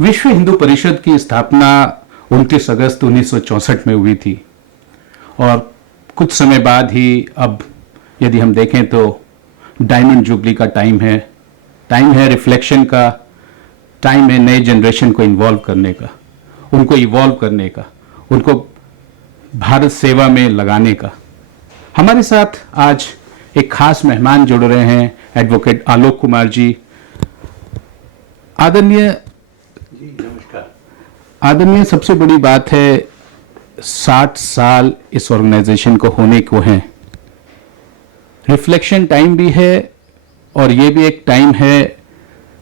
विश्व हिंदू परिषद की स्थापना 29 अगस्त 1964 में हुई थी और कुछ समय बाद ही अब यदि हम देखें तो डायमंड जुबली का टाइम है रिफ्लेक्शन का, टाइम है नए जनरेशन को इन्वॉल्व करने का, उनको इवॉल्व करने का, उनको भारत सेवा में लगाने का। हमारे साथ आज एक खास मेहमान जुड़ रहे हैं, एडवोकेट आलोक कुमार जी। आदरणीय, सबसे बड़ी बात है 60 साल इस ऑर्गेनाइजेशन को होने को हैं। रिफ्लेक्शन टाइम भी है और ये भी एक टाइम है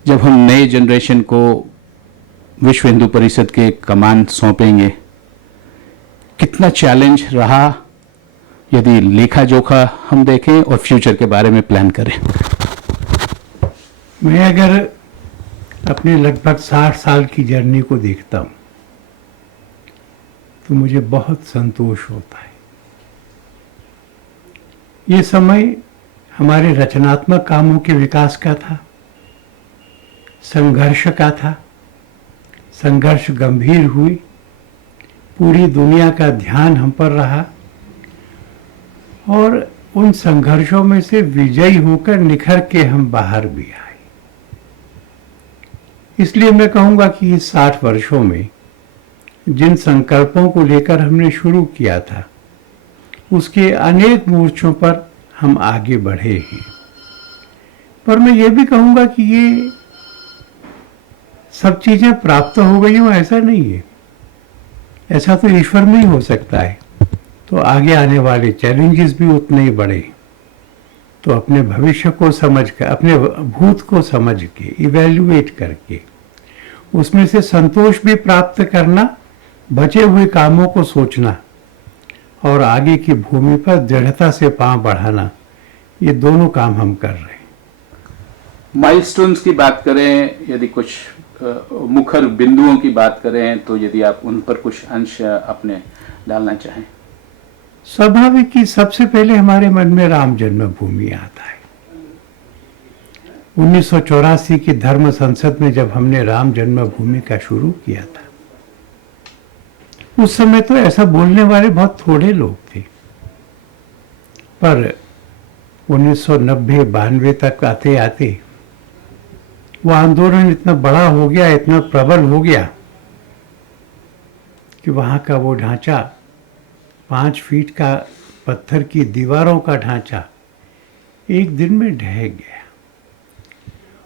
जब हम नए जनरेशन को विश्व हिंदू परिषद के कमान सौंपेंगे। कितना चैलेंज रहा यदि लेखा जोखा हम देखें और फ्यूचर के बारे में प्लान करें। मैं अगर अपने लगभग 60 साल की जर्नी को देखता हूँ तो मुझे बहुत संतोष होता है। ये समय हमारे रचनात्मक कामों के विकास का था, संघर्ष का था। संघर्ष गंभीर हुई, पूरी दुनिया का ध्यान हम पर रहा और उन संघर्षों में से विजयी होकर निखर के हम बाहर भी आए। इसलिए मैं कहूँगा कि इस 60 वर्षों में जिन संकल्पों को लेकर हमने शुरू किया था उसके अनेक मोर्चों पर हम आगे बढ़े हैं। पर मैं ये भी कहूँगा कि ये सब चीज़ें प्राप्त हो गई हो ऐसा नहीं है। ऐसा तो ईश्वर में ही हो सकता है। तो आगे आने वाले चैलेंजेस भी उतने ही बड़े। तो अपने भविष्य को समझ कर, अपने भूत को समझ के, इवैल्यूएट करके उसमें से संतोष भी प्राप्त करना, बचे हुए कामों को सोचना और आगे की भूमि पर दृढ़ता से पांव बढ़ाना, ये दोनों काम हम कर रहे हैं। माइलस्टोन्स की बात करें, यदि कुछ मुखर बिंदुओं की बात करें तो यदि आप उन पर कुछ अंश अपने डालना चाहें। स्वाभाविक कि सबसे पहले हमारे मन में राम जन्मभूमि आता है। 1984 की धर्म संसद में जब हमने राम जन्मभूमि का शुरू किया था, उस समय तो ऐसा बोलने वाले बहुत थोड़े लोग थे। पर 1990-92 तक आते आते वो आंदोलन इतना बड़ा हो गया, इतना प्रबल हो गया कि वहाँ का वो ढांचा, 5 फीट का पत्थर की दीवारों का ढांचा एक दिन में ढह गया।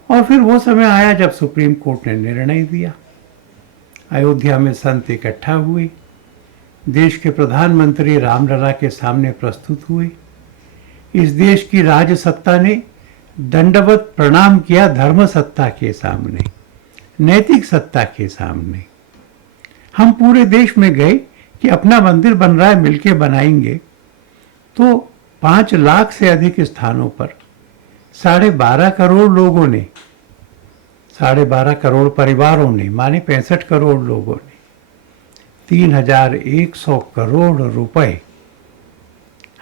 और फिर वो समय आया जब सुप्रीम कोर्ट ने निर्णय दिया। अयोध्या में संत इकट्ठा हुए, देश के प्रधानमंत्री रामलला के सामने प्रस्तुत हुए। इस देश की राज सत्ता ने दंडवत प्रणाम किया धर्म सत्ता के सामने, नैतिक सत्ता के सामने। हम पूरे देश में गए कि अपना मंदिर बन रहा है, मिलके बनाएंगे। तो 5 लाख से अधिक स्थानों पर 12.5 करोड़ लोगों ने, 12.5 करोड़ परिवारों ने, माने 65 करोड़ लोगों ने 3100 करोड़ रुपए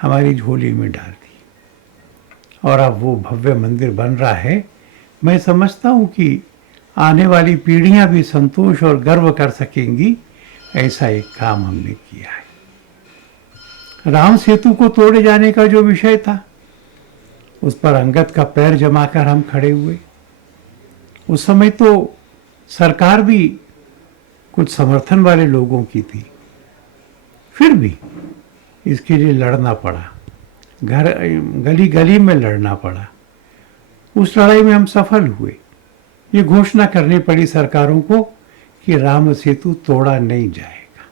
हमारी झोली में डाल दी। और अब वो भव्य मंदिर बन रहा है। मैं समझता हूँ कि आने वाली पीढ़ियां भी संतोष और गर्व कर सकेंगी, ऐसा एक काम हमने किया है। राम सेतु को तोड़े जाने का जो विषय था, उस पर अंगद का पैर जमाकर हम खड़े हुए। उस समय तो सरकार भी कुछ समर्थन वाले लोगों की थी, फिर भी इसके लिए लड़ना पड़ा, गली गली में लड़ना पड़ा। उस लड़ाई में हम सफल हुए। ये घोषणा करनी पड़ी सरकारों को कि राम सेतु तोड़ा नहीं जाएगा।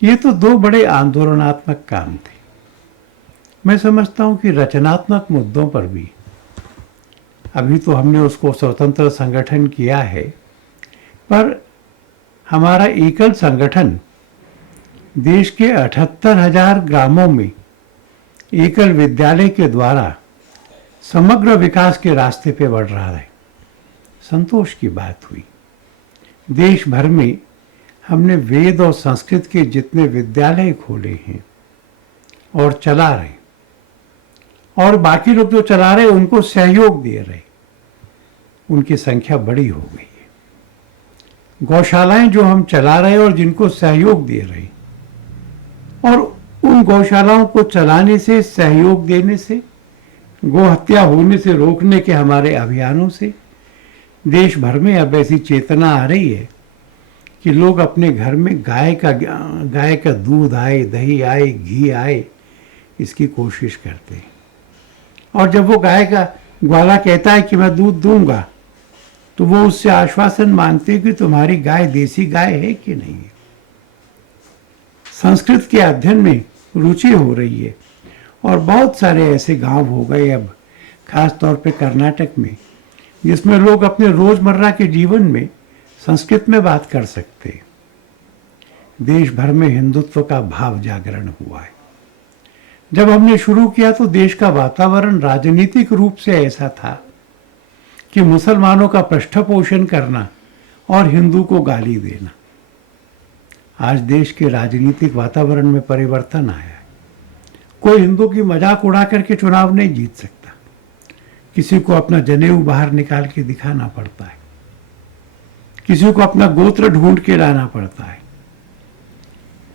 ये तो 2 बड़े आंदोलनात्मक काम थे। मैं समझता हूं कि रचनात्मक मुद्दों पर भी अभी तो हमने उसको स्वतंत्र संगठन किया है, पर हमारा एकल संगठन देश के 78,000 ग्रामों में एकल विद्यालय के द्वारा समग्र विकास के रास्ते पे बढ़ रहा है। संतोष की बात हुई। देश भर में हमने वेद और संस्कृत के जितने विद्यालय खोले हैं और चला रहे, और बाकी लोग जो चला रहे उनको सहयोग दे रहे, उनकी संख्या बड़ी हो गई है। गौशालाएं जो हम चला रहे और जिनको सहयोग दे रहे, और उन गौशालाओं को चलाने से, सहयोग देने से, गौ हत्या होने से रोकने के हमारे अभियानों से देश भर में अब ऐसी चेतना आ रही है कि लोग अपने घर में गाय का दूध आए, दही आए, घी आए, इसकी कोशिश करते हैं। और जब वो गाय का ग्वाला कहता है कि मैं दूध दूंगा, तो वो उससे आश्वासन मांगते हैं कि तुम्हारी गाय देसी गाय है कि नहीं है। संस्कृत के अध्ययन में रुचि हो रही है, और बहुत सारे ऐसे गांव हो गए अब, खास तौर पे कर्नाटक में, जिसमें लोग अपने रोजमर्रा के जीवन में संस्कृत में बात कर सकते हैं। देश भर में हिंदुत्व का भाव जागरण हुआ है। जब हमने शुरू किया तो देश का वातावरण राजनीतिक रूप से ऐसा था कि मुसलमानों का पृष्ठपोषण करना और हिंदू को गाली देना। आज देश के राजनीतिक वातावरण में परिवर्तन आया है। कोई हिंदू की मजाक उड़ा करके चुनाव नहीं जीत सकता। किसी को अपना जनेऊ बाहर निकाल के दिखाना पड़ता है, किसी को अपना गोत्र ढूंढ के लाना पड़ता है।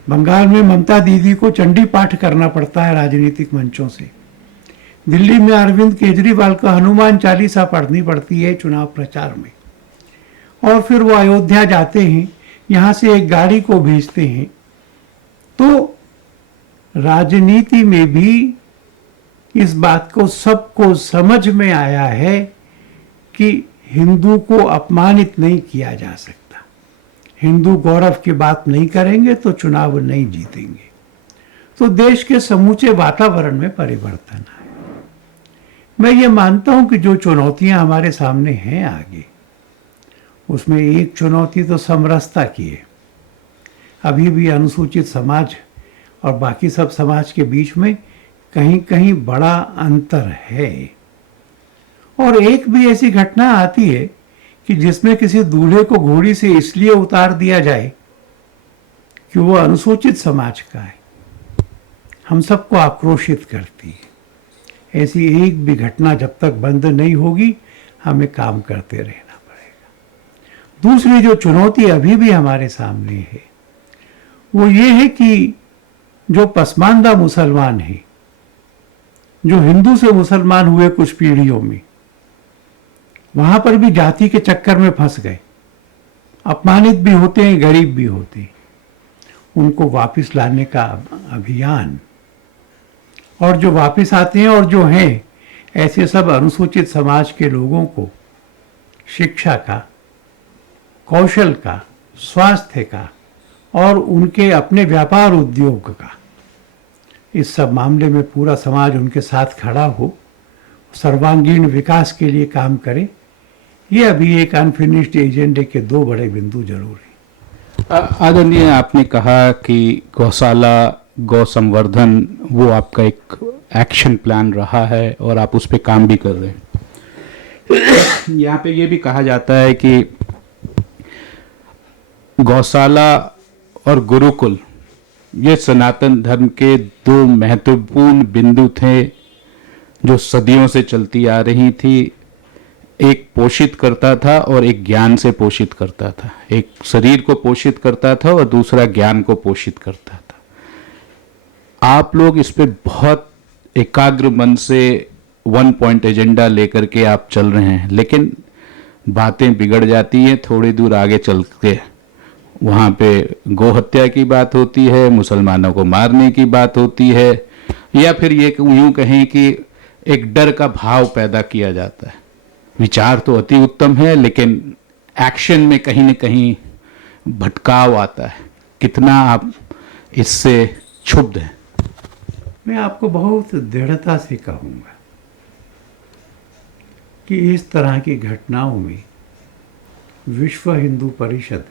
बंगाल में ममता दीदी को चंडी पाठ करना पड़ता है राजनीतिक मंचों से। दिल्ली में अरविंद केजरीवाल को हनुमान चालीसा पढ़नी पड़ती है चुनाव प्रचार में। और फिर वो अयोध्या जाते हैं, यहाँ से एक गाड़ी को भेजते हैं। तो राजनीति में भी इस बात को सबको समझ में आया है कि हिंदू को अपमानित नहीं किया जा सकता। हिंदू गौरव की बात नहीं करेंगे तो चुनाव नहीं जीतेंगे। तो देश के समूचे वातावरण में परिवर्तन आया। मैं ये मानता हूं कि जो चुनौतियां हमारे सामने हैं आगे, उसमें एक चुनौती तो समरसता की है। अभी भी अनुसूचित समाज और बाकी सब समाज के बीच में कहीं कहीं बड़ा अंतर है। और एक भी ऐसी घटना आती है कि जिसमें किसी दूल्हे को घोड़ी से इसलिए उतार दिया जाए कि वो अनुसूचित समाज का है, हम सबको आक्रोशित करती है। ऐसी एक भी घटना जब तक बंद नहीं होगी, हमें काम करते रहना पड़ेगा। दूसरी जो चुनौती अभी भी हमारे सामने है, वो ये है कि जो पसमानदा मुसलमान हैं, जो हिंदू से मुसलमान हुए कुछ पीढ़ियों में, वहां पर भी जाति के चक्कर में फंस गए, अपमानित भी होते हैं, गरीब भी होते हैं। उनको वापस लाने का अभियान, और जो वापस आते हैं और जो हैं, ऐसे सब अनुसूचित समाज के लोगों को शिक्षा का, कौशल का, स्वास्थ्य का और उनके अपने व्यापार उद्योग का, इस सब मामले में पूरा समाज उनके साथ खड़ा हो, सर्वांगीण विकास के लिए काम करे। ये अभी एक अनफिनिश्ड एजेंडे के दो बड़े बिंदु जरूर हैं। आदरणीय, आपने कहा कि गौशाला, गौ संवर्धन, वो आपका एक एक्शन प्लान रहा है और आप उस पर काम भी कर रहे हैं। यहाँ पे ये भी कहा जाता है कि गौशाला और गुरुकुल ये सनातन धर्म के दो महत्वपूर्ण बिंदु थे जो सदियों से चलती आ रही थी। एक पोषित करता था और एक ज्ञान से पोषित करता था। एक शरीर को पोषित करता था और दूसरा ज्ञान को पोषित करता था। आप लोग इस पे बहुत एकाग्र मन से वन पॉइंट एजेंडा लेकर के आप चल रहे हैं, लेकिन बातें बिगड़ जाती हैं थोड़ी दूर आगे चल के। वहाँ पे गौ हत्या की बात होती है, मुसलमानों को मारने की बात होती है, या फिर ये यूं कहें कि एक डर का भाव पैदा किया जाता है। विचार तो अति उत्तम है, लेकिन एक्शन में कहीं न कहीं भटकाव आता है। कितना आप इससे क्षुब्ध हैं? मैं आपको बहुत दृढ़ता से कहूँगा कि इस तरह की घटनाओं में विश्व हिंदू परिषद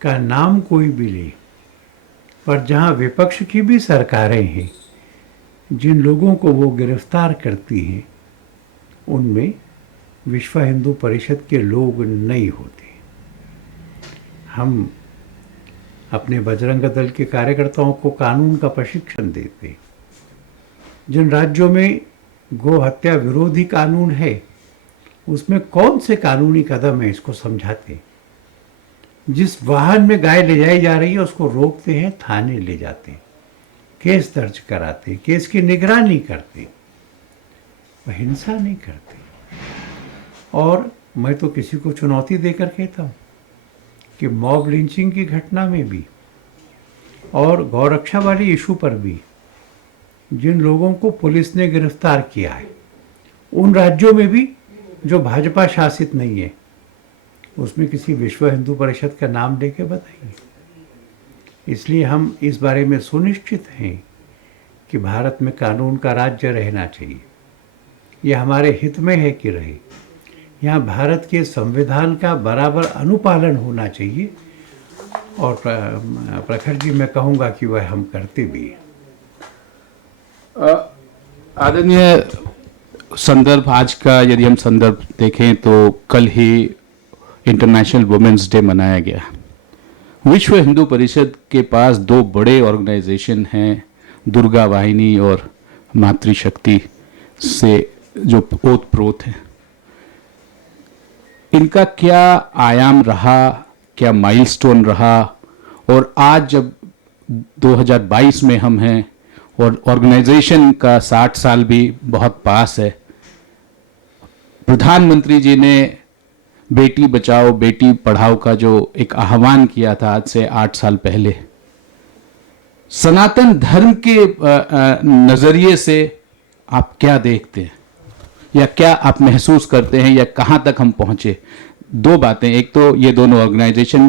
का नाम कोई भी ले, पर जहां विपक्ष की भी सरकारें हैं, जिन लोगों को वो गिरफ्तार करती हैं, उनमें विश्व हिंदू परिषद के लोग नहीं होते। हम अपने बजरंग दल के कार्यकर्ताओं को कानून का प्रशिक्षण देते हैं। जिन राज्यों में गो हत्या विरोधी कानून है, उसमें कौन से कानूनी कदम है इसको समझाते हैं। जिस वाहन में गाय ले जाई जा रही है उसको रोकते हैं, थाने ले जाते हैं, केस दर्ज कराते हैं, केस की निगरानी करते हैं, वह हिंसा नहीं करते। और मैं तो किसी को चुनौती देकर कहता हूँ कि मॉब लिंचिंग की घटना में भी और गौरक्षा वाली इशू पर भी जिन लोगों को पुलिस ने गिरफ्तार किया है, उन राज्यों में भी जो भाजपा शासित नहीं है, उसमें किसी विश्व हिंदू परिषद का नाम लेके बताइए। इसलिए हम इस बारे में सुनिश्चित हैं कि भारत में कानून का राज्य रहना चाहिए। यह हमारे हित में है कि रहे। यहाँ भारत के संविधान का बराबर अनुपालन होना चाहिए। और प्रखर जी, मैं कहूँगा कि वह हम करते भी हैं। आदरणीय, संदर्भ आज का यदि हम संदर्भ देखें तो कल ही इंटरनेशनल वुमेन्स डे मनाया गया। विश्व हिंदू परिषद के पास दो बड़े ऑर्गेनाइजेशन हैं, दुर्गा वाहिनी और मातृशक्ति से जो ओतप्रोत हैं। इनका क्या आयाम रहा, क्या माइलस्टोन रहा, और आज जब 2022 में हम हैं और ऑर्गेनाइजेशन का 60 साल भी बहुत पास है, प्रधानमंत्री जी ने बेटी बचाओ बेटी पढ़ाओ का जो एक आह्वान किया था आज से 8 साल पहले, सनातन धर्म के नजरिए से आप क्या देखते हैं या क्या आप महसूस करते हैं या कहां तक हम पहुंचे? दो बातें, एक तो ये दोनों ऑर्गेनाइजेशन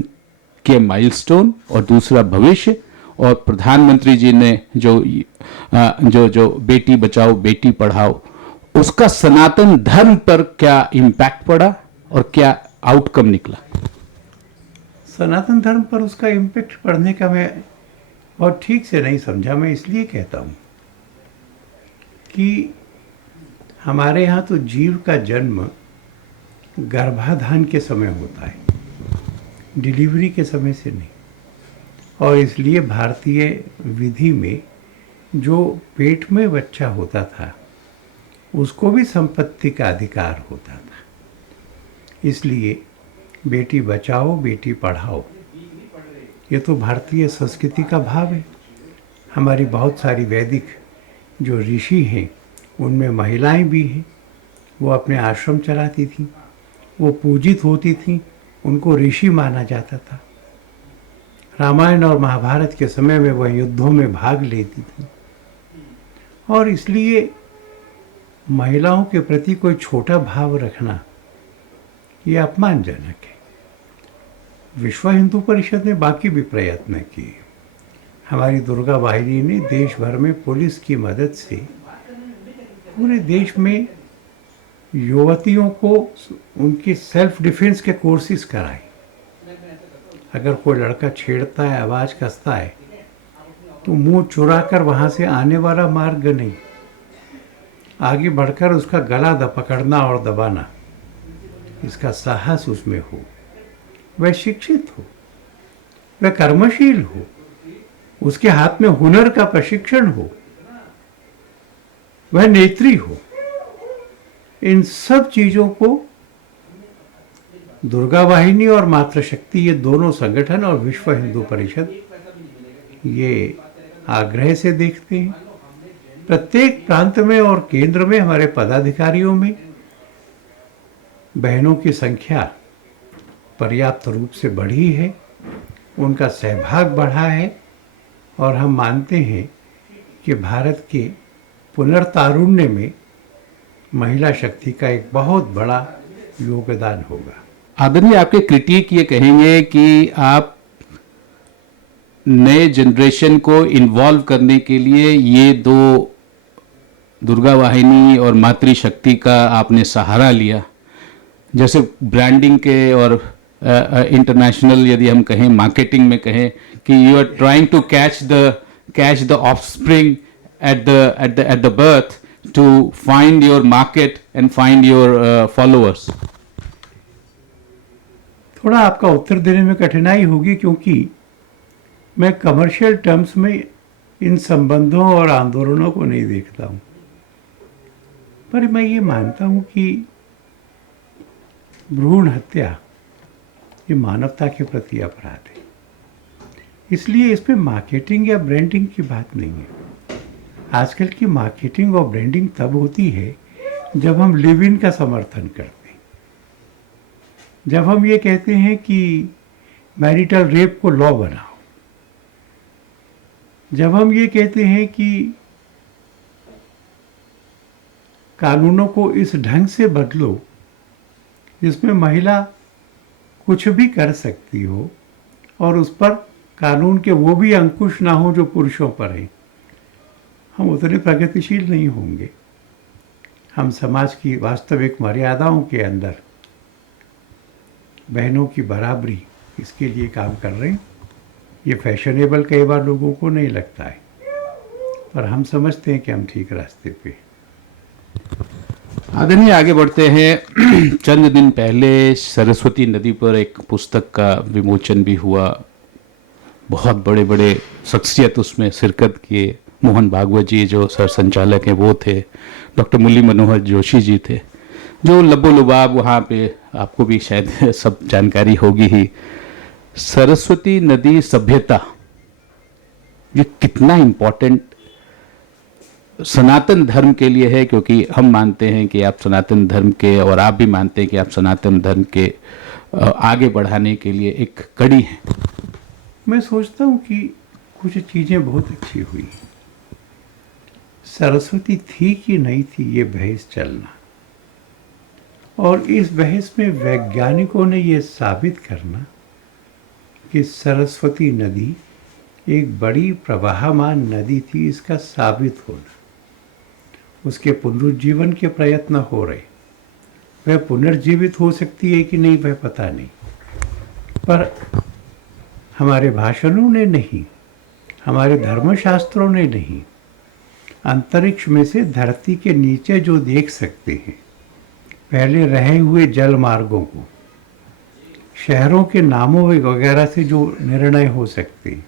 के माइलस्टोन और दूसरा भविष्य, और प्रधानमंत्री जी ने जो बेटी बचाओ बेटी पढ़ाओ उसका सनातन धर्म पर क्या इम्पैक्ट पड़ा और क्या आउटकम निकला? सनातन धर्म पर उसका इम्पैक्ट पड़ने का मैं बहुत ठीक से नहीं समझा। मैं इसलिए कहता हूँ कि हमारे यहाँ तो जीव का जन्म गर्भाधान के समय होता है, डिलीवरी के समय से नहीं। और इसलिए भारतीय विधि में जो पेट में बच्चा होता था उसको भी संपत्ति का अधिकार होता था। इसलिए बेटी बचाओ बेटी पढ़ाओ, ये तो भारतीय संस्कृति का भाव है। हमारी बहुत सारी वैदिक जो ऋषि हैं उनमें महिलाएं भी हैं। वो अपने आश्रम चलाती थीं, वो पूजित होती थीं, उनको ऋषि माना जाता था। रामायण और महाभारत के समय में वह युद्धों में भाग लेती थीं। और इसलिए महिलाओं के प्रति कोई छोटा भाव रखना ये अपमानजनक है। विश्व हिंदू परिषद ने बाकी भी प्रयत्न किए। हमारी दुर्गा वाहिनी ने देश भर में पुलिस की मदद से पूरे देश में युवतियों को उनकी सेल्फ डिफेंस के कोर्सेज कराए। अगर कोई लड़का छेड़ता है, आवाज़ कसता है, तो मुंह चुरा कर वहाँ से आने वाला मार्ग नहीं, आगे बढ़कर उसका गला पकड़ना और दबाना, इसका साहस उसमें हो, वह शिक्षित हो, वह कर्मशील हो, उसके हाथ में हुनर का प्रशिक्षण हो, वह नेत्री हो। इन सब चीज़ों को दुर्गा वाहिनी और मातृशक्ति, ये दोनों संगठन और विश्व हिंदू परिषद ये आग्रह से देखते हैं। प्रत्येक प्रांत में और केंद्र में हमारे पदाधिकारियों में बहनों की संख्या पर्याप्त रूप से बढ़ी है, उनका सहभाग बढ़ा है, और हम मानते हैं कि भारत के पुनर्तारुण्य में महिला शक्ति का एक बहुत बड़ा योगदान होगा। आदरणीय, आपके क्रिटिक ये कहेंगे कि आप नए जनरेशन को इन्वॉल्व करने के लिए ये दो दुर्गा वाहिनी और मातृशक्ति का आपने सहारा लिया, जैसे ब्रांडिंग के और इंटरनेशनल यदि हम कहें मार्केटिंग में कहें कि you are trying to catch the offspring at the birth to find your market and find your followers? थोड़ा आपका उत्तर देने में कठिनाई होगी, क्योंकि मैं कमर्शियल टर्म्स में इन संबंधों और आंदोलनों को नहीं देखता हूँ। पर मैं ये मानता हूँ कि भ्रूण हत्या ये मानवता के प्रति अपराध है, इसलिए इसमें मार्केटिंग या ब्रांडिंग की बात नहीं है। आजकल की मार्केटिंग और ब्रांडिंग तब होती है जब हम लिव इन का समर्थन करते हैं, जब हम ये कहते हैं कि मैरिटल रेप को लॉ बनाओ, जब हम ये कहते हैं कि कानूनों को इस ढंग से बदलो जिसमें महिला कुछ भी कर सकती हो और उस पर कानून के वो भी अंकुश ना हो जो पुरुषों पर है, हम उतने प्रगतिशील नहीं होंगे। हम समाज की वास्तविक मर्यादाओं के अंदर बहनों की बराबरी इसके लिए काम कर रहे हैं। ये फैशनेबल कई बार लोगों को नहीं लगता है, पर हम समझते हैं कि हम ठीक रास्ते पे हैं। आदरणीय, आगे बढ़ते हैं। चंद दिन पहले सरस्वती नदी पर एक पुस्तक का विमोचन भी हुआ। बहुत बड़े बड़े शख्सियत उसमें शिरकत किए। मोहन भागवत जी जो सर संचालक हैं वो थे, डॉक्टर मुरली मनोहर जोशी जी थे, जो लबोलुबाब वहाँ पे आपको भी शायद सब जानकारी होगी ही। सरस्वती नदी सभ्यता ये कितना इम्पोर्टेंट सनातन धर्म के लिए है, क्योंकि हम मानते हैं कि आप सनातन धर्म के, और आप भी मानते हैं कि आप सनातन धर्म के आगे बढ़ाने के लिए एक कड़ी है। मैं सोचता हूँ कि कुछ चीज़ें बहुत अच्छी हुई। सरस्वती थी कि नहीं थी ये बहस चलना, और इस बहस में वैज्ञानिकों ने ये साबित करना कि सरस्वती नदी एक बड़ी प्रवाहमान नदी थी, इसका साबित होना। उसके पुनरुज्जीवन के प्रयत्न हो रहे। वह पुनर्जीवित हो सकती है कि नहीं वह पता नहीं, पर हमारे भाषणों ने नहीं, हमारे धर्मशास्त्रों ने नहीं, अंतरिक्ष में से धरती के नीचे जो देख सकते हैं, पहले रहे हुए जल मार्गों को, शहरों के नामों वगैरह से जो निर्णय हो सकते हैं,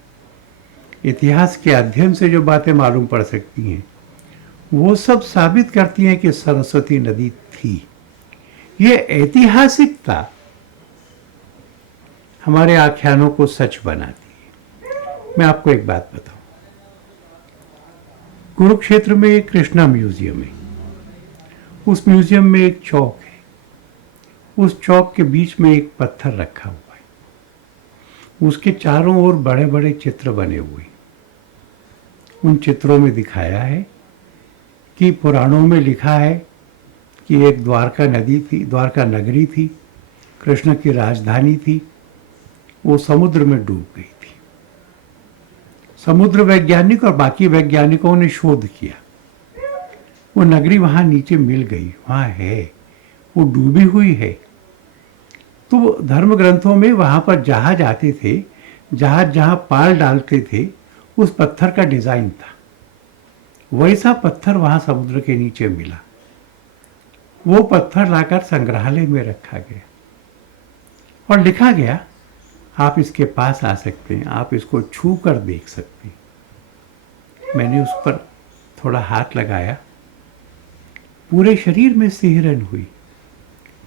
इतिहास के अध्ययन से जो बातें मालूम पड़ सकती हैं, वो सब साबित करती हैं कि सरस्वती नदी थी। ये ऐतिहासिकता हमारे आख्यानों को सच बनाती है। मैं आपको एक बात बताऊं, कुरुक्षेत्र में एक कृष्णा म्यूजियम है। उस म्यूजियम में एक चौक है। उस चौक के बीच में एक पत्थर रखा हुआ है। उसके चारों ओर बड़े बड़े चित्र बने हुए हैं। उन चित्रों में दिखाया है कि पुराणों में लिखा है कि एक द्वारका नदी थी, द्वारका नगरी थी, कृष्ण की राजधानी थी, वो समुद्र में डूब गई थी। समुद्र वैज्ञानिक और बाकी वैज्ञानिकों ने शोध किया, वो नगरी वहां नीचे मिल गई, वहां है, वो डूबी हुई है। तो धर्म ग्रंथों में वहां पर जहाज आते थे, जहाज जहां पाल डालते थे उस पत्थर का डिजाइन था। वैसा पत्थर वहां समुद्र के नीचे मिला। वो पत्थर लाकर संग्रहालय में रखा गया और लिखा गया आप इसके पास आ सकते हैं, आप इसको छू कर देख सकते हैं। मैंने उस पर थोड़ा हाथ लगाया, पूरे शरीर में सिहरन हुई।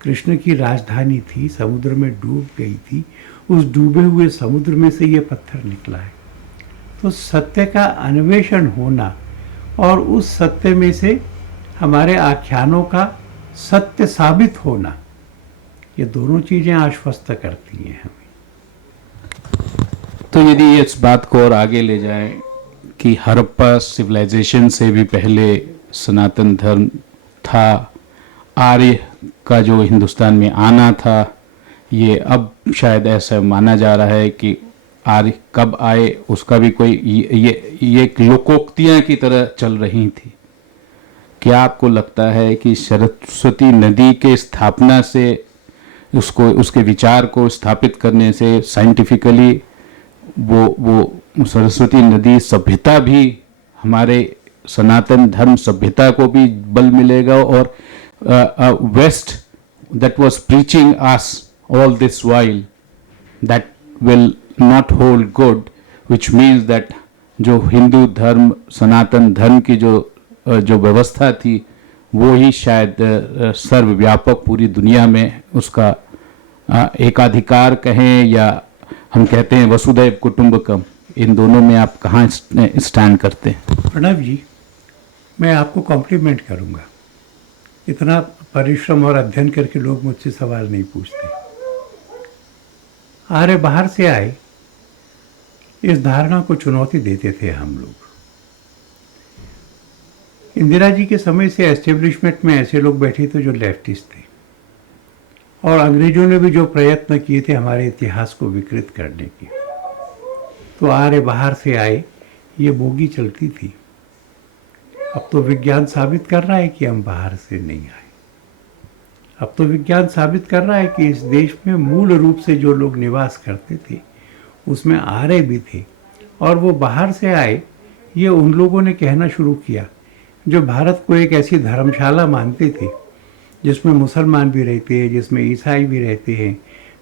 कृष्ण की राजधानी थी, समुद्र में डूब गई थी, उस डूबे हुए समुद्र में से ये पत्थर निकला है। तो सत्य का अन्वेषण होना और उस सत्य में से हमारे आख्यानों का सत्य साबित होना, ये दोनों चीजें आश्वस्त करती हैं हमें। तो यदि इस बात को और आगे ले जाएं कि हड़प्पा सिविलाइजेशन से भी पहले सनातन धर्म था, आर्य का जो हिंदुस्तान में आना था, ये अब शायद ऐसा माना जा रहा है कि आर्य कब आए उसका भी कोई ये लोकोक्तियां की तरह चल रही थी। क्या आपको लगता है कि सरस्वती नदी के स्थापना से उसको उसके विचार को स्थापित करने से साइंटिफिकली वो सरस्वती नदी सभ्यता भी, हमारे सनातन धर्म सभ्यता को भी बल मिलेगा, और west that was preaching us all this while that will not hold good, which means that जो हिंदू धर्म सनातन धर्म की जो व्यवस्था थी वो ही शायद सर्वव्यापक पूरी दुनिया में उसका एकाधिकार कहें, या हम कहते हैं वसुधैव कुटुंबकम, इन दोनों में आप कहाँ स्टैंड करते हैं? प्रणव जी, मैं आपको कॉम्प्लीमेंट करूंगा। इतना परिश्रम और अध्ययन करके लोग मुझसे सवाल नहीं पूछते। आर्य बाहर से आए, इस धारणा को चुनौती देते थे हम लोग। इंदिरा जी के समय से एस्टेब्लिशमेंट में ऐसे लोग बैठे थे जो लेफ्टिस्ट थे, और अंग्रेजों ने भी जो प्रयत्न किए थे हमारे इतिहास को विकृत करने के, तो आर्य बाहर से आए, ये बोगी चलती थी। अब तो विज्ञान साबित कर रहा है कि हम बाहर से नहीं आए। अब तो विज्ञान साबित कर रहा है कि इस देश में मूल रूप से जो लोग निवास करते थे उसमें आर्य भी थे, और वो बाहर से आए, ये उन लोगों ने कहना शुरू किया जो भारत को एक ऐसी धर्मशाला मानते थे जिसमें मुसलमान भी रहते हैं, जिसमें ईसाई भी रहते हैं,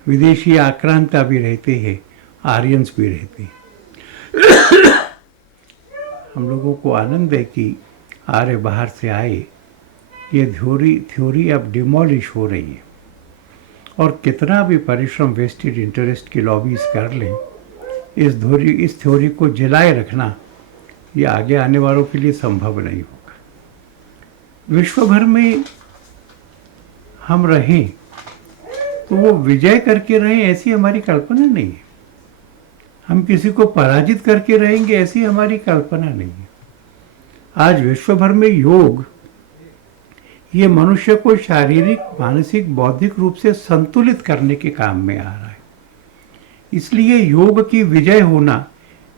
विदेशी आक्रांता भी रहते हैं, आर्यंस भी रहते हैं। हम लोगों को आनंद है कि आर्य बाहर से आए। ये थ्योरी अब डिमोलिश हो रही है, और कितना भी परिश्रम वेस्टेड इंटरेस्ट की लॉबीज कर लें, इस थ्योरी को जलाए रखना ये आगे आने वालों के लिए संभव नहीं होगा। विश्व भर में हम रहें तो वो विजय करके रहें ऐसी हमारी कल्पना नहीं है। हम किसी को पराजित करके रहेंगे ऐसी हमारी कल्पना नहीं है। आज विश्व भर में योग ये मनुष्य को शारीरिक, मानसिक, बौद्धिक रूप से संतुलित करने के काम में आ रहा है। इसलिए योग की विजय होना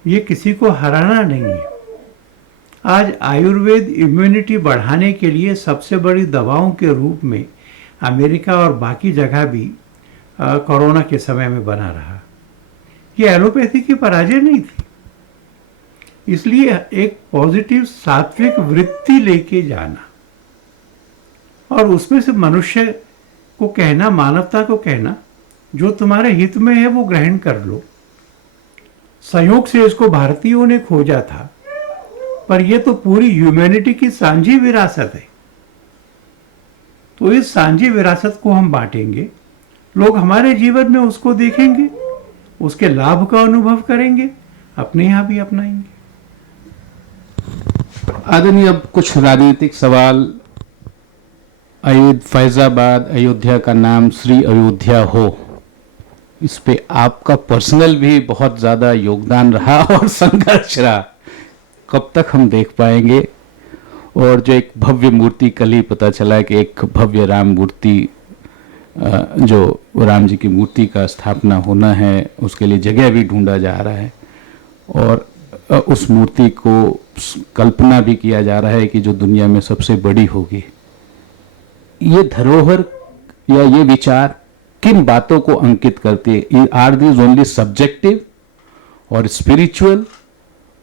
ये किसी को हराना नहीं है। आज आयुर्वेद इम्यूनिटी बढ़ाने के लिए सबसे बड़ी दवाओं के रूप में अमेरिका और बाकी जगह भी कोरोना के समय में बना रहा। ये एलोपैथी की पराजय नहीं थी। इसलिए एक पॉजिटिव सात्विक वृत्ति लेके जाना, और उसमें से मनुष्य को कहना, मानवता को कहना, जो तुम्हारे हित में है वो ग्रहण कर लो। संयोग से इसको भारतीयों ने खोजा था, पर यह तो पूरी ह्यूमैनिटी की सांझी विरासत है। तो इस सांझी विरासत को हम बांटेंगे, लोग हमारे जीवन में उसको देखेंगे, उसके लाभ का अनुभव करेंगे, अपने यहां भी अपनाएंगे। आदरणीय, अब कुछ राजनीतिक सवाल। फैजाबाद अयोध्या का नाम श्री अयोध्या हो, इस पे आपका पर्सनल भी बहुत ज्यादा योगदान रहा और संघर्ष रहा। कब तक हम देख पाएंगे? और जो एक भव्य मूर्ति, कल ही पता चला कि एक भव्य राम मूर्ति, जो राम जी की मूर्ति का स्थापना होना है, उसके लिए जगह भी ढूंढा जा रहा है, और उस मूर्ति को कल्पना भी किया जा रहा है कि जो दुनिया में सबसे बड़ी होगी। ये धरोहर या ये विचार किन बातों को अंकित करती है? आर दीज ओनली सब्जेक्टिव और स्पिरिचुअल,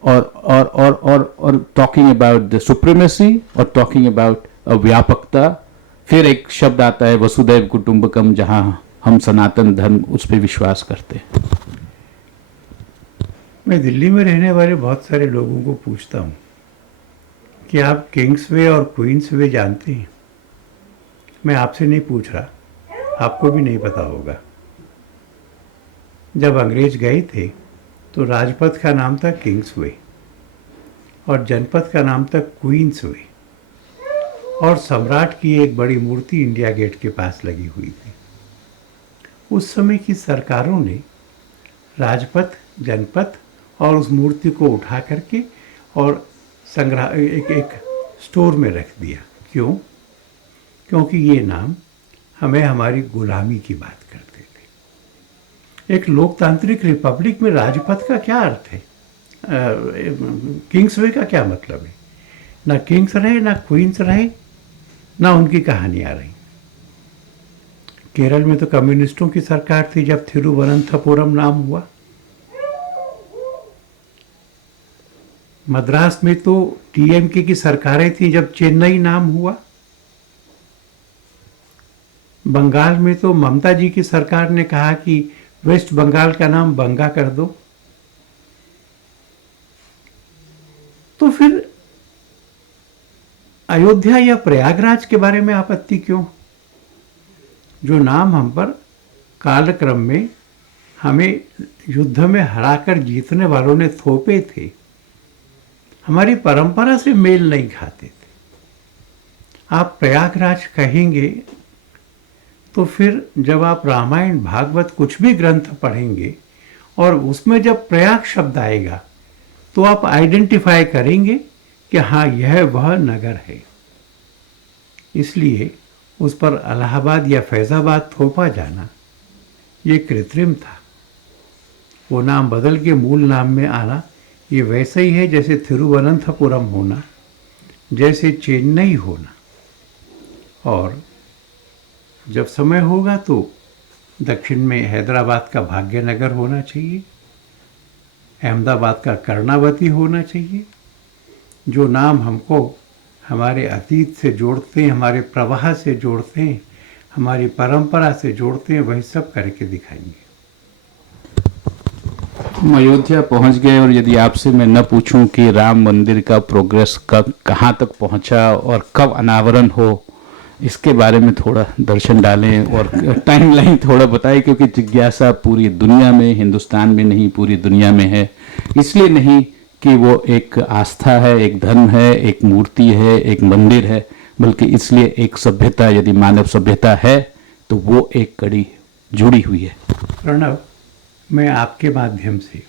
और टॉकिंग अबाउट द सुप्रीमेसी, और टॉकिंग अबाउट व्यापकता? फिर एक शब्द आता है वसुधैव कुटुंबकम, जहां हम सनातन धर्म उस पर विश्वास करते हैं। मैं दिल्ली में रहने वाले बहुत सारे लोगों को पूछता हूँ कि आप किंग्सवे और क्वींसवे जानते हैं? मैं आपसे नहीं पूछ रहा, आपको भी नहीं पता होगा। जब अंग्रेज गए थे तो राजपथ का नाम था किंग्सवे, और जनपद का नाम था क्वींसवे, और सम्राट की एक बड़ी मूर्ति इंडिया गेट के पास लगी हुई थी। उस समय की सरकारों ने राजपथ, जनपद और उस मूर्ति को उठा करके और संग्रह एक स्टोर में रख दिया। क्यों? क्योंकि ये नाम हमें हमारी गुलामी की बात करते थे। एक लोकतांत्रिक रिपब्लिक में राजपथ का क्या अर्थ है? किंग्सवे का क्या मतलब है? ना किंग्स रहे, ना क्वींस रहे, ना उनकी कहानियां रही। केरल में तो कम्युनिस्टों की सरकार थी जब थिरुवनंतपुरम नाम हुआ। मद्रास में तो टीएमके की सरकारें थी जब चेन्नई नाम हुआ। बंगाल में तो ममता जी की सरकार ने कहा कि वेस्ट बंगाल का नाम बंगा कर दो। तो फिर अयोध्या या प्रयागराज के बारे में आपत्ति क्यों? जो नाम हम पर कालक्रम में हमें युद्ध में हराकर जीतने वालों ने थोपे थे, हमारी परंपरा से मेल नहीं खाते थे। आप प्रयागराज कहेंगे तो फिर जब आप रामायण भागवत कुछ भी ग्रंथ पढ़ेंगे और उसमें जब प्रयाग शब्द आएगा तो आप आइडेंटिफाई करेंगे कि हाँ, यह वह नगर है। इसलिए उस पर इलाहाबाद या फैजाबाद थोपा जाना ये कृत्रिम था। वो नाम बदल के मूल नाम में आना ये वैसे ही है जैसे थिरुवनंतपुरम होना, जैसे चेन्नई होना। और जब समय होगा तो दक्षिण में हैदराबाद का भाग्यनगर होना चाहिए, अहमदाबाद का कर्णावती होना चाहिए। जो नाम हमको हमारे अतीत से जोड़ते हैं, हमारे प्रवाह से जोड़ते हैं, हमारी परंपरा से जोड़ते हैं, वही सब करके दिखाएंगे। हम अयोध्या पहुंच गए और यदि आपसे मैं न पूछूं कि राम मंदिर का प्रोग्रेस कब कहां तक पहुंचा और कब अनावरण हो, इसके बारे में थोड़ा दर्शन डालें और टाइमलाइन थोड़ा बताएं, क्योंकि जिज्ञासा पूरी दुनिया में, हिंदुस्तान में नहीं पूरी दुनिया में है। इसलिए नहीं कि वो एक आस्था है, एक धर्म है, एक मूर्ति है, एक मंदिर है, बल्कि इसलिए एक सभ्यता, यदि मानव सभ्यता है तो वो एक कड़ी जुड़ी हुई है। प्रणव, मैं आपके माध्यम से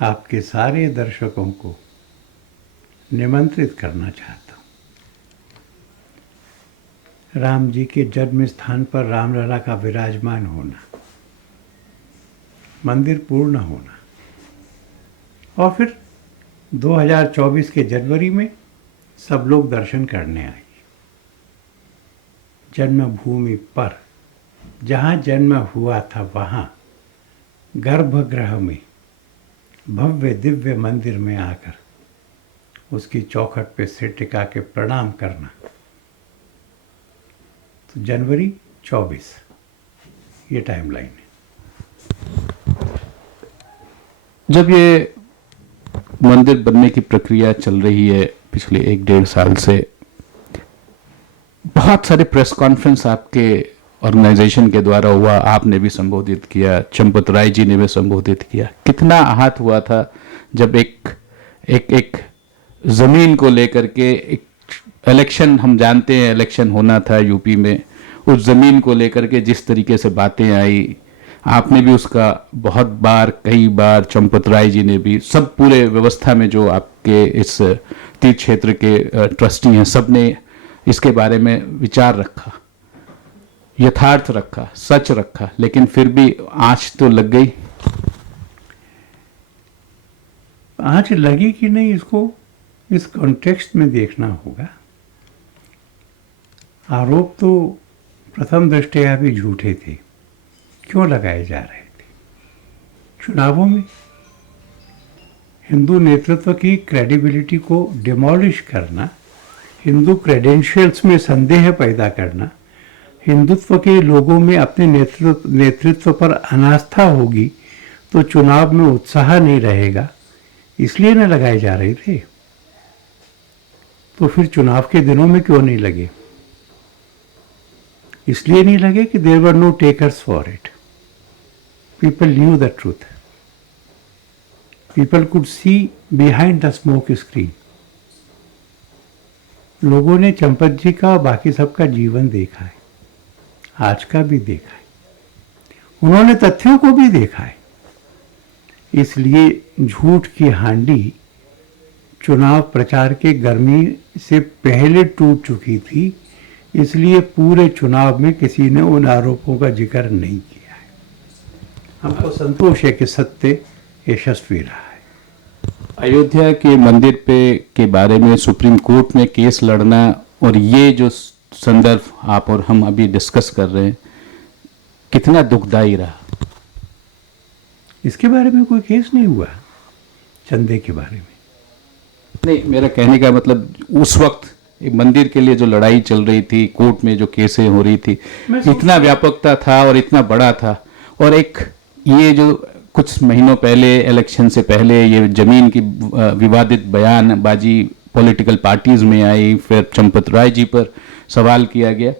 आपके सारे दर्शकों को निमंत्रित करना चाहता हूँ। राम जी के जन्म स्थान पर रामलला का विराजमान होना, मंदिर पूर्ण होना, और फिर 2024 के जनवरी में सब लोग दर्शन करने आए। जन्मभूमि पर जहाँ जन्म हुआ था वहाँ गर्भगृह में भव्य दिव्य मंदिर में आकर उसकी चौखट पे सिर टिका के प्रणाम करना। तो जनवरी 24 ये टाइमलाइन है। जब ये मंदिर बनने की प्रक्रिया चल रही है पिछले 1-1.5 साल से, बहुत सारे प्रेस कॉन्फ्रेंस आपके ऑर्गेनाइजेशन के द्वारा हुआ, आपने भी संबोधित किया, चंपत राय जी ने भी संबोधित किया। कितना आहत हुआ था जब एक जमीन को लेकर के एक इलेक्शन, हम जानते हैं इलेक्शन होना था यूपी में, उस जमीन को लेकर के जिस तरीके से बातें आई, आपने भी उसका बहुत बार, कई बार, चंपत राय जी ने भी, सब पूरे व्यवस्था में जो आपके इस तीर्थ क्षेत्र के ट्रस्टी हैं, सब ने इसके बारे में विचार रखा, यथार्थ रखा, सच रखा, लेकिन फिर भी आंच तो लग गई। आंच लगी कि नहीं, इसको इस कॉन्टेक्स्ट में देखना होगा। आरोप तो प्रथम दृष्टया भी झूठे थे। क्यों लगाए जा रहे थे? चुनावों में हिंदू नेतृत्व की क्रेडिबिलिटी को डिमोलिश करना, हिंदू क्रेडेंशियल्स में संदेह पैदा करना, हिंदुत्व के लोगों में अपने नेतृत्व पर अनास्था होगी तो चुनाव में उत्साह नहीं रहेगा, इसलिए न लगाए जा रहे थे। तो फिर चुनाव के दिनों में क्यों नहीं लगे? इसलिए नहीं लगे कि there were no takers for it. People knew the truth, people could see behind the smoke screen. लोगों ने चंपत जी का और बाकी सबका जीवन देखा है, आज का भी देखा है, उन्होंने तथ्यों को भी देखा है। इसलिए झूठ की हांडी चुनाव प्रचार के गर्मी से पहले टूट चुकी थी, इसलिए पूरे चुनाव में किसी ने उन आरोपों का जिक्र नहीं किया है। हमको संतोष है कि सत्य यशस्वी रहा है। अयोध्या के मंदिर के बारे में सुप्रीम कोर्ट में केस लड़ना और ये जो संदर्भ आप और हम अभी डिस्कस कर रहे हैं, कितना दुखदाई रहा। इसके बारे में कोई केस नहीं हुआ, चंदे के बारे में। नहीं, मेरा कहने का मतलब उस वक्त एक मंदिर के लिए जो लड़ाई चल रही थी, कोर्ट में जो केसें हो रही थी, इतना व्यापकता था और इतना बड़ा था। और एक ये जो कुछ महीनों पहले, इलेक्शन से पहले, ये जमीन की विवादित बयानबाजी पॉलिटिकल पार्टीज में आई, फिर चंपत राय जी पर सवाल किया गया,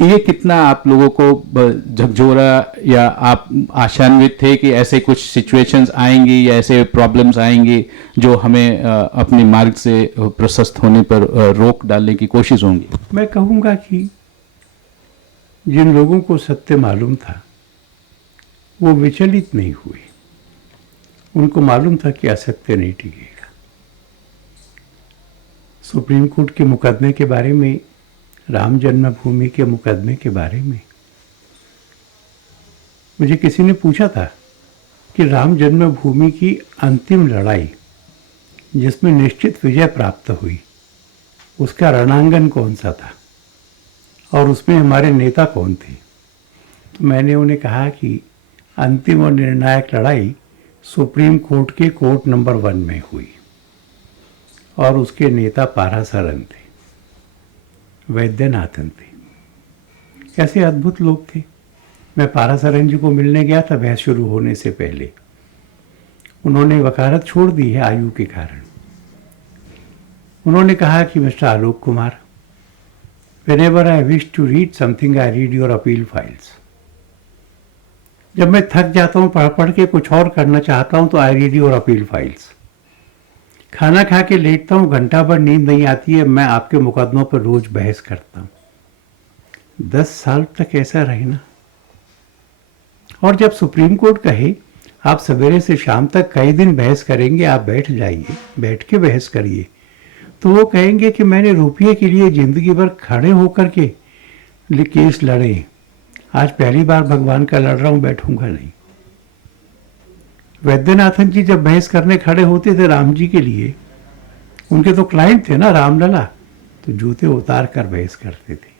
ये कितना आप लोगों को झकझोरा, या आप आशान्वित थे कि ऐसे कुछ सिचुएशंस आएंगी या ऐसे प्रॉब्लम्स आएंगी जो हमें अपने मार्ग से प्रशस्त होने पर रोक डालने की कोशिश होंगी? मैं कहूँगा कि जिन लोगों को सत्य मालूम था वो विचलित नहीं हुए। उनको मालूम था कि असत्य नहीं टिकेगा। सुप्रीम कोर्ट के मुकदमे के बारे में, राम जन्मभूमि के मुकदमे के बारे में मुझे किसी ने पूछा था कि राम जन्मभूमि की अंतिम लड़ाई जिसमें निश्चित विजय प्राप्त हुई, उसका रणांगन कौन सा था और उसमें हमारे नेता कौन थे? तो मैंने उन्हें कहा कि अंतिम और निर्णायक लड़ाई सुप्रीम कोर्ट के कोर्ट नंबर 1 में हुई और उसके नेता पारासरन थे, वैद्यनाथन थे। कैसे अद्भुत लोग थे। मैं पारासरन जी को मिलने गया था बहस शुरू होने से पहले। उन्होंने वकालत छोड़ दी है आयु के कारण। उन्होंने कहा कि mister Alok Kumar, whenever I wish to read something, I read your appeal files. जब मैं थक जाता हूँ पढ़ पढ़ के, कुछ और करना चाहता हूँ, तो I read your appeal files. खाना खा के लेटता हूँ, घंटा भर नींद नहीं आती है, मैं आपके मुकदमों पर रोज बहस करता हूँ। 10 साल तक ऐसा रहे ना। और जब सुप्रीम कोर्ट कहे आप सवेरे से शाम तक कई दिन बहस करेंगे, आप बैठ जाइए, बैठ के बहस करिए, तो वो कहेंगे कि मैंने रुपये के लिए जिंदगी भर खड़े होकर के केस लड़े, आज पहली बार भगवान का लड़ रहा हूं, बैठूंगा नहीं। वैद्यनाथन जी जब बहस करने खड़े होते थे राम जी के लिए, उनके तो क्लाइंट थे ना रामलला, तो जूते उतार कर बहस करते थे।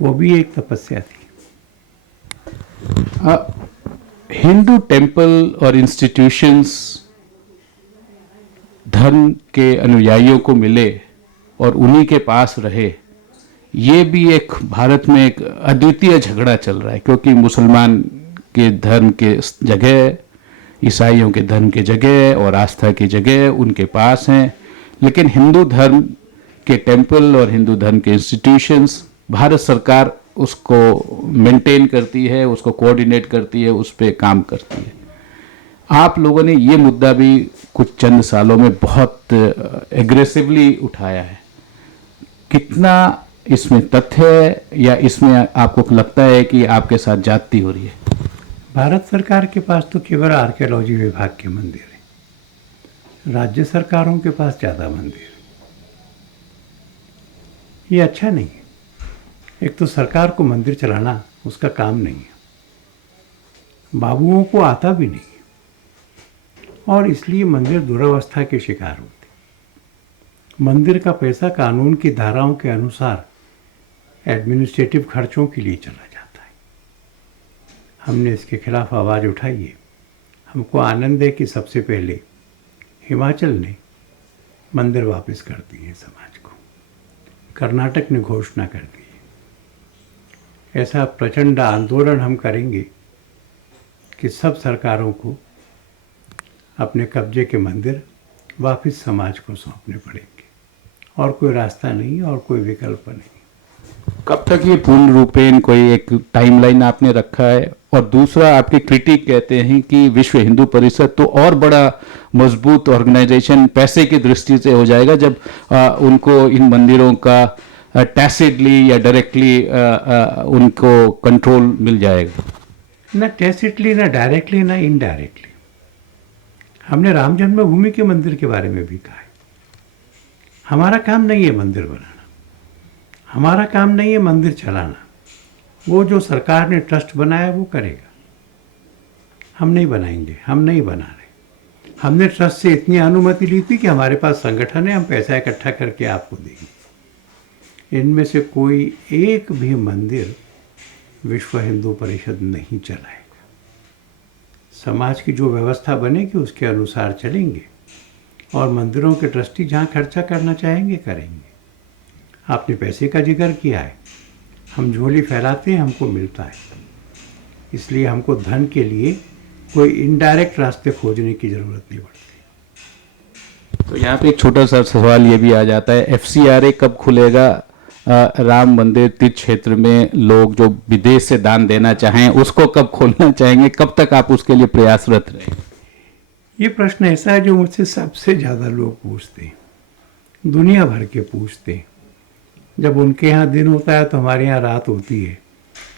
वो भी एक तपस्या थी। हिंदू टेम्पल और इंस्टीट्यूशंस धर्म के अनुयायियों को मिले और उन्हीं के पास रहे, ये भी एक भारत में एक अद्वितीय झगड़ा चल रहा है, क्योंकि मुसलमान के धर्म के जगह, ईसाइयों के धर्म के जगह और आस्था की जगह उनके पास हैं, लेकिन हिंदू धर्म के टेम्पल और हिंदू धर्म के इंस्टीट्यूशंस, भारत सरकार उसको मेंटेन करती है, उसको कोऑर्डिनेट करती है, उस पर काम करती है। आप लोगों ने ये मुद्दा भी कुछ चंद सालों में बहुत एग्रेसिवली उठाया है। कितना इसमें तथ्य है, या इसमें आपको लगता है कि आपके साथ जाती हो रही है? भारत सरकार के पास तो केवल आर्कियोलॉजी विभाग के मंदिर है, राज्य सरकारों के पास ज़्यादा मंदिर है। ये अच्छा नहीं है। एक तो सरकार को मंदिर चलाना उसका काम नहीं है, बाबुओं को आता भी नहीं है, और इसलिए मंदिर दुरावस्था के शिकार होते। मंदिर का पैसा कानून की धाराओं के अनुसार एडमिनिस्ट्रेटिव खर्चों के लिए चला जाता है। हमने इसके खिलाफ आवाज़ उठाई है। हमको आनंद है कि सबसे पहले हिमाचल ने मंदिर वापस कर दिए समाज को, कर्नाटक ने घोषणा कर दी है। ऐसा प्रचंड आंदोलन हम करेंगे कि सब सरकारों को अपने कब्जे के मंदिर वापस समाज को सौंपने पड़ेंगे, और कोई रास्ता नहीं और कोई विकल्प नहीं। कब तक ये पूर्ण रूपेण, कोई एक टाइमलाइन आपने रखा है? और दूसरा, आपके क्रिटिक कहते हैं कि विश्व हिंदू परिषद तो और बड़ा मजबूत ऑर्गेनाइजेशन पैसे की दृष्टि से हो जाएगा जब उनको इन मंदिरों का टैसिटली या डायरेक्टली उनको कंट्रोल मिल जाएगा। ना टैसिटली, ना डायरेक्टली, ना इनडायरेक्टली। हमने राम जन्मभूमि के मंदिर के बारे में भी कहा है, हमारा काम नहीं है मंदिर बनाना, हमारा काम नहीं है मंदिर चलाना। वो जो सरकार ने ट्रस्ट बनाया वो करेगा, हम नहीं बनाएंगे, हम नहीं बना रहे। हमने ट्रस्ट से इतनी अनुमति ली थी कि हमारे पास संगठन है, हम पैसा इकट्ठा करके आपको देंगे। इनमें से कोई एक भी मंदिर विश्व हिंदू परिषद नहीं चलाएगा। समाज की जो व्यवस्था बनेगी उसके अनुसार चलेंगे और मंदिरों के ट्रस्टी जहाँ खर्चा करना चाहेंगे करेंगे। आपने पैसे का जिक्र किया है, हम झोली फैलाते हैं, हमको मिलता है, इसलिए हमको धन के लिए कोई इनडायरेक्ट रास्ते खोजने की ज़रूरत नहीं पड़ती। तो यहाँ पे एक छोटा सा सवाल ये भी आ जाता है, FCRA कब खुलेगा? राम मंदिर तीर्थ क्षेत्र में लोग जो विदेश से दान देना चाहें उसको कब खोलना चाहेंगे? कब तक आप उसके लिए प्रयासरत रहे? ये प्रश्न ऐसा है जो मुझसे सबसे ज़्यादा लोग पूछते हैं, दुनिया भर के पूछते हैं। जब उनके यहाँ दिन होता है तो हमारे यहाँ रात होती है,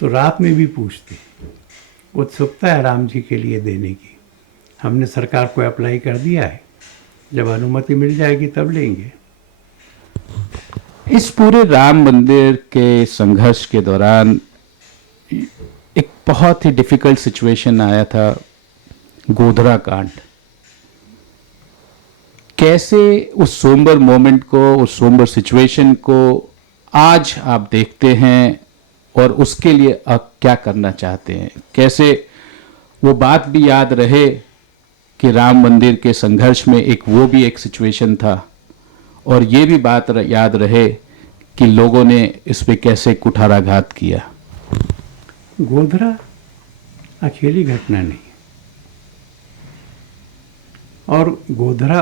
तो रात में भी पूछते हैं। उत्सुकता है राम जी के लिए देने की। हमने सरकार को अप्लाई कर दिया है, जब अनुमति मिल जाएगी तब लेंगे। इस पूरे राम मंदिर के संघर्ष के दौरान एक बहुत ही डिफिकल्ट सिचुएशन आया था, गोधरा कांड। कैसे उस सोमबर मोमेंट को, उस सोमबर सिचुएशन को आज आप देखते हैं और उसके लिए आप क्या करना चाहते हैं? कैसे वो बात भी याद रहे कि राम मंदिर के संघर्ष में वो भी एक सिचुएशन था, और ये भी बात याद रहे कि लोगों ने इस पे कैसे कुठाराघात किया? गोधरा अकेली घटना नहीं, और गोधरा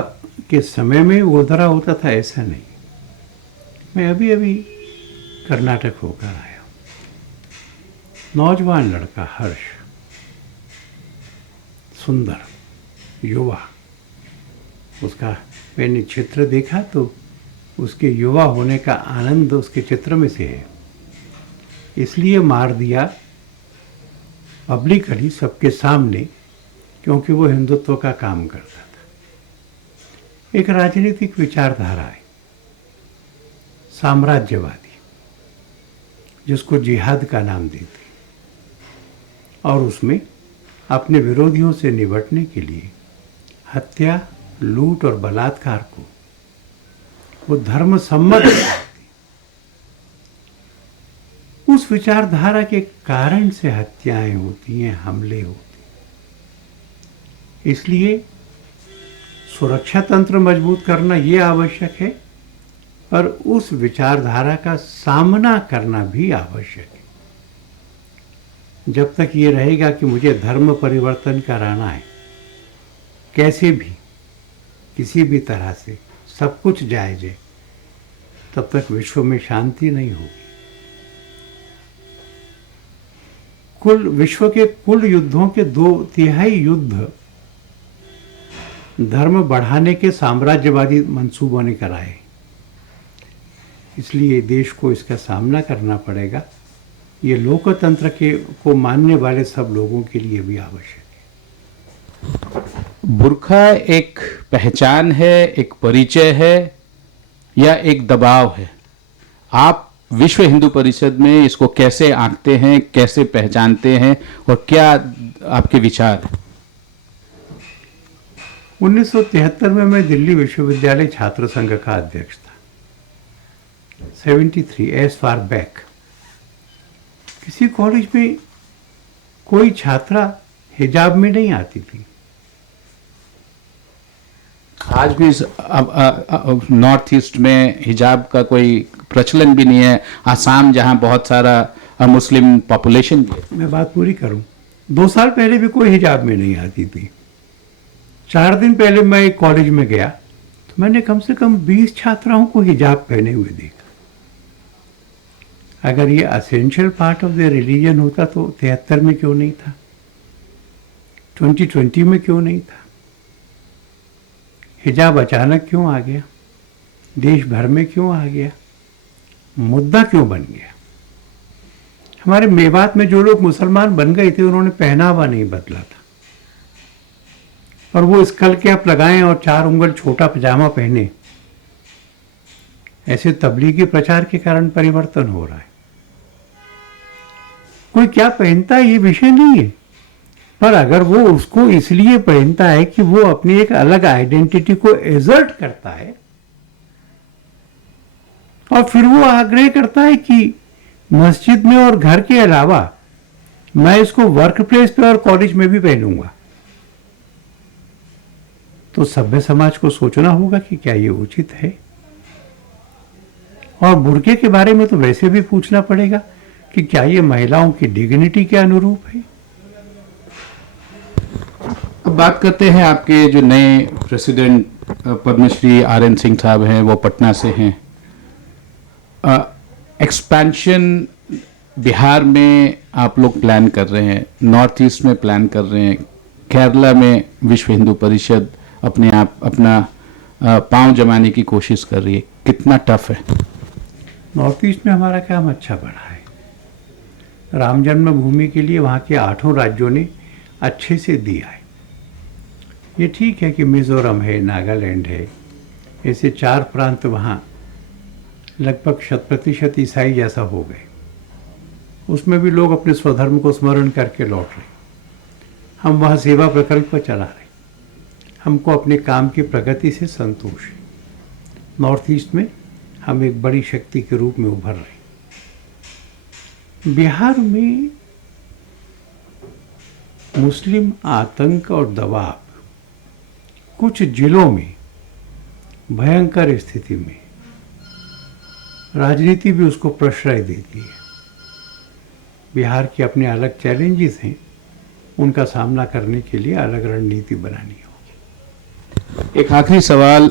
के समय में गोधरा होता था ऐसा नहीं। मैं अभी अभी कर्नाटक होकर आया। नौजवान लड़का हर्ष, सुंदर युवा, उसका मैंने चित्र देखा तो उसके युवा होने का आनंद उसके चित्र में से है। इसलिए मार दिया पब्लिकली, सबके सामने, क्योंकि वो हिंदुत्व का काम करता था। एक राजनीतिक विचारधारा है, साम्राज्यवादी, जिसको जिहाद का नाम देते, और उसमें अपने विरोधियों से निपटने के लिए हत्या, लूट और बलात्कार को वो धर्म सम्मत करती। उस विचारधारा के कारण से हत्याएं होती हैं, हमले होते हैं। इसलिए सुरक्षा तंत्र मजबूत करना ये आवश्यक है, और उस विचारधारा का सामना करना भी आवश्यक है। जब तक ये रहेगा कि मुझे धर्म परिवर्तन कराना है, कैसे भी, किसी भी तरह से, सब कुछ जायज है, तब तक विश्व में शांति नहीं होगी। विश्व के कुल युद्धों के 2/3 युद्ध धर्म बढ़ाने के साम्राज्यवादी मंसूबों ने कराए। इसलिए देश को इसका सामना करना पड़ेगा। ये लोकतंत्र को मानने वाले सब लोगों के लिए भी आवश्यक है। बुर्का एक पहचान है, एक परिचय है, या एक दबाव है? आप विश्व हिंदू परिषद में इसको कैसे आंकते हैं, कैसे पहचानते हैं, और क्या आपके विचार हैं? 1973 में मैं दिल्ली विश्वविद्यालय छात्र संघ का अध्यक्ष था। 73 एज फार बैक। किसी कॉलेज में कोई छात्रा हिजाब में नहीं आती थी। आज भी नॉर्थ ईस्ट में हिजाब का कोई प्रचलन भी नहीं है। आसाम, जहां बहुत सारा मुस्लिम पॉपुलेशन भी है। मैं बात पूरी करूं, 2 साल पहले भी कोई हिजाब में नहीं आती थी। 4 दिन पहले मैं एक कॉलेज में गया तो मैंने कम से कम 20 छात्राओं को हिजाब पहने हुए देखा। अगर ये essential part of the religion होता तो 73 में क्यों नहीं था, 2020 में क्यों नहीं था? हिजाब अचानक क्यों आ गया, देश भर में क्यों आ गया, मुद्दा क्यों बन गया? हमारे मेवात में जो लोग मुसलमान बन गए थे उन्होंने पहनावा नहीं बदला था, और वो स्कल कैप लगाएं और 4 उंगल छोटा पजामा पहने। ऐसे तबलीगी प्रचार के कारण परिवर्तन हो रहा है। कोई क्या पहनता है ये विषय नहीं है, पर अगर वो उसको इसलिए पहनता है कि वो अपनी एक अलग आइडेंटिटी को एजर्ट करता है, और फिर वो आग्रह करता है कि मस्जिद में और घर के अलावा मैं इसको वर्क प्लेस पे और कॉलेज में भी पहनूंगा। तो सभ्य समाज को सोचना होगा कि क्या ये उचित है। और बुर्के के बारे में तो वैसे भी पूछना पड़ेगा कि क्या ये महिलाओं की डिग्निटी के अनुरूप है। अब बात करते हैं आपके जो नए प्रेसिडेंट पद्मश्री RN सिंह साहब हैं, वो पटना से हैं। एक्सपेंशन बिहार में आप लोग प्लान कर रहे हैं, नॉर्थ ईस्ट में प्लान कर रहे हैं, केरला में विश्व हिंदू परिषद अपने आप अपना पांव जमाने की कोशिश कर रही है। कितना टफ है? नॉर्थ ईस्ट में हमारा काम अच्छा बढ़ा है। राम जन्मभूमि के लिए वहाँ के 8 राज्यों ने अच्छे से दिया है। ये ठीक है कि मिजोरम है, नागालैंड है, ऐसे 4 प्रांत वहाँ लगभग 100% ईसाई जैसा हो गए। उसमें भी लोग अपने स्वधर्म को स्मरण करके लौट रहे। हम वहाँ सेवा प्रकल्प चला रहे। हमको अपने काम की प्रगति से संतोष है। नॉर्थ ईस्ट में हम एक बड़ी शक्ति के रूप में उभर रहे। बिहार में मुस्लिम आतंक और दबाव कुछ जिलों में भयंकर स्थिति में, राजनीति भी उसको प्रश्रय देती है। बिहार के अपने अलग चैलेंजेस हैं, उनका सामना करने के लिए अलग रणनीति बनानी होगी। एक आखिरी सवाल,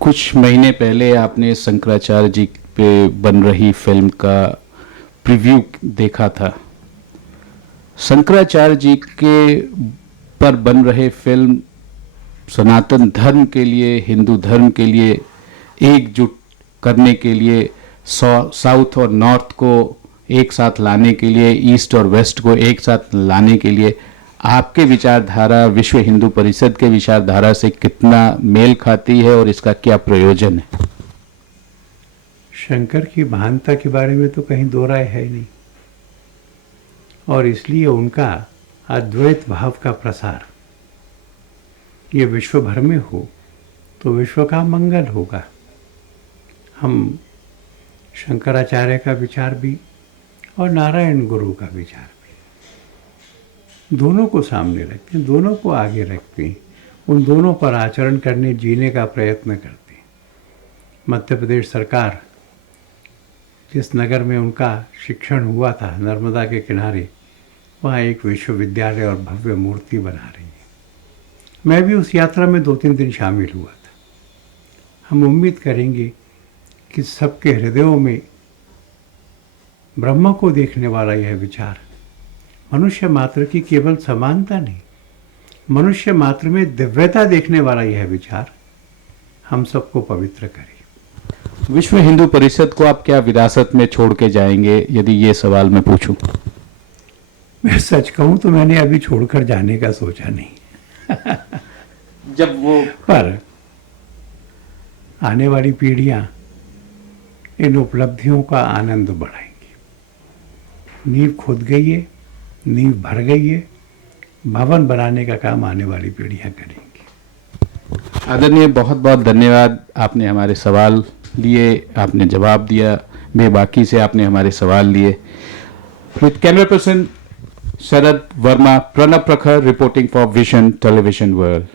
कुछ महीने पहले आपने शंकराचार्य जी पे बन रही फिल्म का प्रीव्यू देखा था। शंकराचार्य जी के पर बन रहे फिल्म सनातन धर्म के लिए, हिंदू धर्म के लिए एकजुट करने के लिए, साउथ और नॉर्थ को एक साथ लाने के लिए, ईस्ट और वेस्ट को एक साथ लाने के लिए आपके विचारधारा विश्व हिंदू परिषद के विचारधारा से कितना मेल खाती है और इसका क्या प्रयोजन है? शंकर की महानता के बारे में तो कहीं दो राय है नहीं, और इसलिए उनका अद्वैत भाव का प्रसार ये विश्व भर में हो तो विश्व का मंगल होगा। हम शंकराचार्य का विचार भी और नारायण गुरु का विचार भी, दोनों को सामने रखते हैं, दोनों को आगे रखते हैं, उन दोनों पर आचरण करने, जीने का प्रयत्न करते हैं। मध्य प्रदेश सरकार जिस नगर में उनका शिक्षण हुआ था, नर्मदा के किनारे, वहाँ एक विश्वविद्यालय और भव्य मूर्ति बना रही है। मैं भी उस यात्रा में 2-3 दिन शामिल हुआ था। हम उम्मीद करेंगे कि सबके हृदयों में ब्रह्म को देखने वाला यह विचार, मनुष्य मात्र की केवल समानता नहीं, मनुष्य मात्र में दिव्यता देखने वाला यह विचार हम सबको पवित्र करे। विश्व हिंदू परिषद को आप क्या विरासत में छोड़ के जाएंगे, यदि ये सवाल मैं पूछूं? मैं सच कहूं तो मैंने अभी छोड़कर जाने का सोचा नहीं। जब वो पर आने वाली पीढ़ियां इन उपलब्धियों का आनंद बढ़ाएंगी। नींव खुद गई है, नींव भर गई है, भवन बनाने का काम आने वाली पीढ़ियां करेंगी। आदरणीय, बहुत बहुत धन्यवाद। आपने हमारे सवाल लिए, आपने जवाब दिया, बेबाकी से आपने हमारे सवाल लिए। विद कैमरा पर्सन शरद वर्मा, प्रणब प्रखर reporting for vision television world.